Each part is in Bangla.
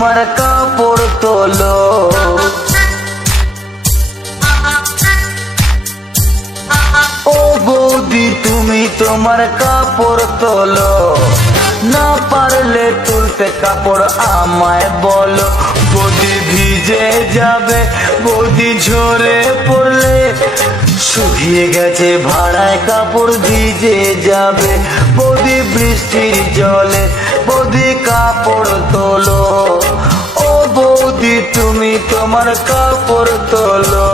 তোমার কাপড় তোলো। ও বৌদি তুমি তোমার কাপড় তোলো, না পারলে তুলতে কাপড় আমায় বলো। বৌদি ভিজে যাবে, বৌদি ঝরে পড়লে, শুকিয়ে গেছে ভাড়ায় কাপড় ভিজে যাবে। বৌদি বৃষ্টির জলে, বৌদি কাপড় তোলো। ও বৌদি তুমি তোমার কাপড় তোলো।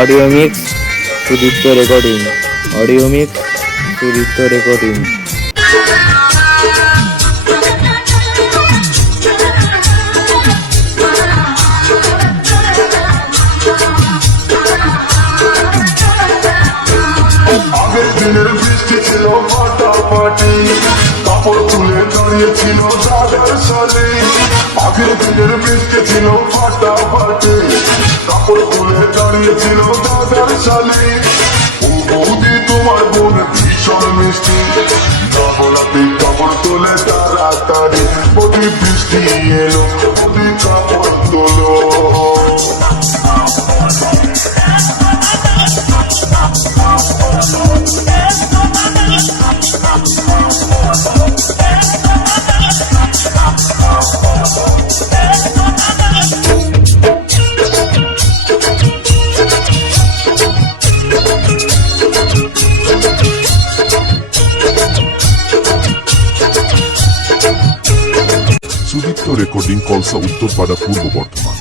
Audio mix Sudipta recording. Audio mix Sudipta recording. আগের দিনের বৃষ্টি ছিল ফাটাফাটি, কাপড় তুলে দাঁড়িয়েছিল দাদার সালে। আগের দিনের বৃষ্টি ছিল ফাটাফাটি, কাপড় তুলে দাঁড়িয়েছিল দাদার সালে। ও বৌদি তোমার বোন ভীষণ মিষ্টি, কাপড়াতে কাপড় তোলে তাড়াতাড়ি। বৌদি বৃষ্টি এলো, বৌদি কাপড় তোলো। সুদীপ্ত রেকর্ডিং, কলসা, উত্তরপাড়া, পূর্ব বর্ধমান।